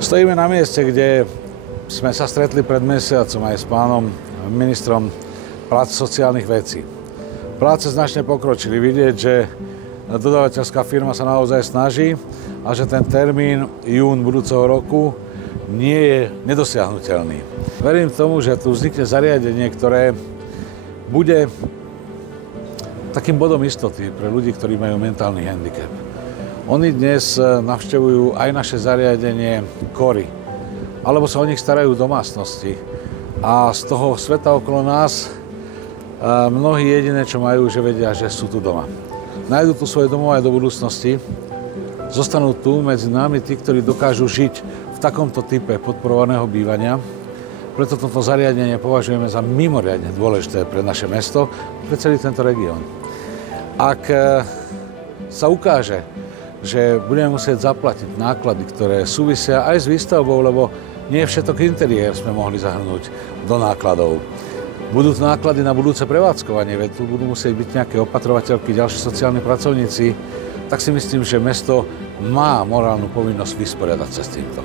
Stojíme na mieste, kde sme sa stretli pred mesiacom aj s pánom ministrom práce sociálnych vecí. Práce značne pokročili. Vidieť, že dodávateľská firma sa naozaj snaží a že ten termín jún budúceho roku nie je nedosiahnuteľný. Verím tomu, že tu vznikne zariadenie, ktoré bude takým bodom istoty pre ľudí, ktorí majú mentálny handicap. Oni dnes navštevujú aj naše zariadenie KORY, alebo sa o nich starajú domácnosti. A z toho sveta okolo nás mnohí jediné, čo majú, že vedia, že sú tu doma. Nájdu tu svoje domov aj do budúcnosti, zostanú tu medzi nami tí, ktorí dokážu žiť v takomto type podporovaného bývania. Preto toto zariadenie považujeme za mimoriadne dôležité pre naše mesto, pre celý tento región. Ak sa ukáže, že budeme musieť zaplatiť náklady, ktoré súvisia aj s výstavbou, lebo nie všetok interiér sme mohli zahrnúť do nákladov. Budú to náklady na budúce prevádzkovanie, veď tu budú musieť byť nejaké opatrovateľky, ďalší sociálni pracovníci, tak si myslím, že mesto má morálnu povinnosť vysporiadať sa s týmto.